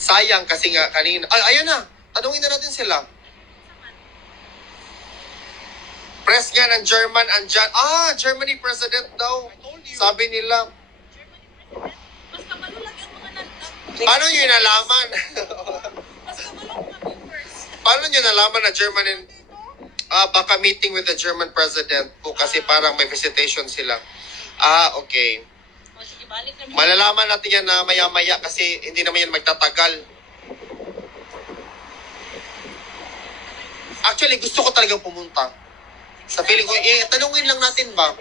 Sayang kasi nga kanina. Ay, ayan na. Tanungin na natin sila. Press nga ng German andyan. Germany president daw. Sabi nila. Mas kabalo lang yung mga Paano nyo nalaman? mas kabalo mga viewers. Paano nyo nalaman na Germany? Baka meeting with the German president po kasi parang may visitation sila. Okay. O sige, balik na. Malalaman natin yan na maya-maya kasi hindi naman yan magtatagal. Actually, gusto ko talagang pumunta. Sa feeling ko, tanungin lang natin ba?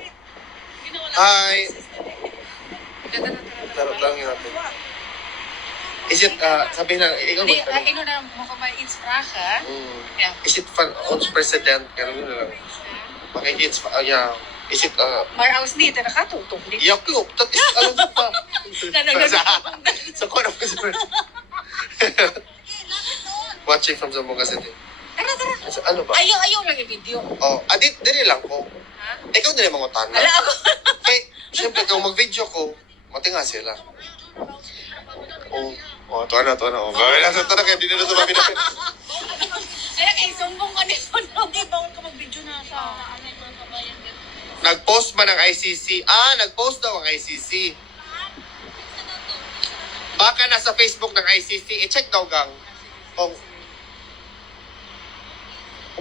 Hi. Tanungin natin. Is it, sabihin na, ikaw Hindi, magtanong. na mo ka may Sprache. Yeah. Is it van ons president? Ganun na lang. Makikits pa, yeah. Is it, Maar aus niet, en dan gaat het toch niet. ja, klopt. Dat is, alam mo pa. Sa corner of watching from Zamboanga City. Tara, tara. Ano ba? Ayaw lang yung video. Dili lang ko. Ha? Ikaw nila mga utana. Ala ako. Kaya, siyempre, kung mag-video ko, matinga sila. Ito na. Ito na, kaya di na ito mabinapin. Kaya kayo, sumbong ka nito. Hindi, bawal ka mag-video na sa Nag-post ba ng ICC? Nag-post daw ang ICC. Baka nasa Facebook ng ICC. I-check daw, gang.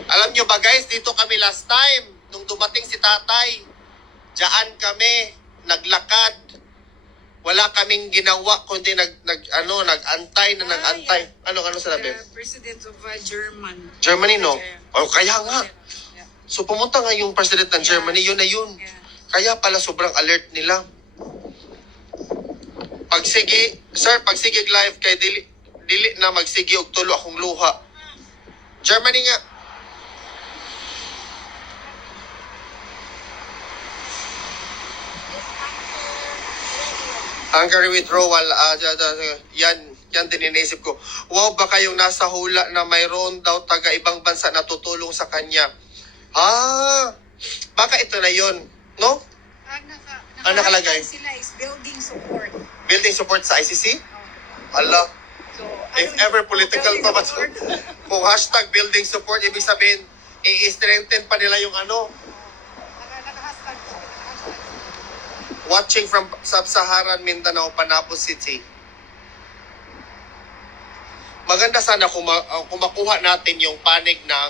Alam nyo ba, guys, dito kami last time. Nung dumating si tatay, dyan kami, naglakad. Wala kaming ginawa, kundi nag-antay. Ano sabi? President of German. Germany, no? Kaya nga. So, pumunta nga yung president ng Germany, yun na yun. Kaya pala sobrang alert nila. Pagsige live kay dili na magsige og tulo akong luha. Germany nga. Hungary withdrawal, yan din iniisip ko. Wow, baka yung nasa hula na mayroon daw taga ibang bansa na tutulong sa kanya. Baka ito na yun, no? Ang nakalagay? Sila is building support. Building support sa ICC? Ala, So, if ever political pa ba ito? Kung hashtag building support, ibig sabihin, i-strengthen pa nila yung Naka-hashtag. watching from Sub-Saharan Mindanao, Panapo City. Maganda sana kung makuha natin yung panig na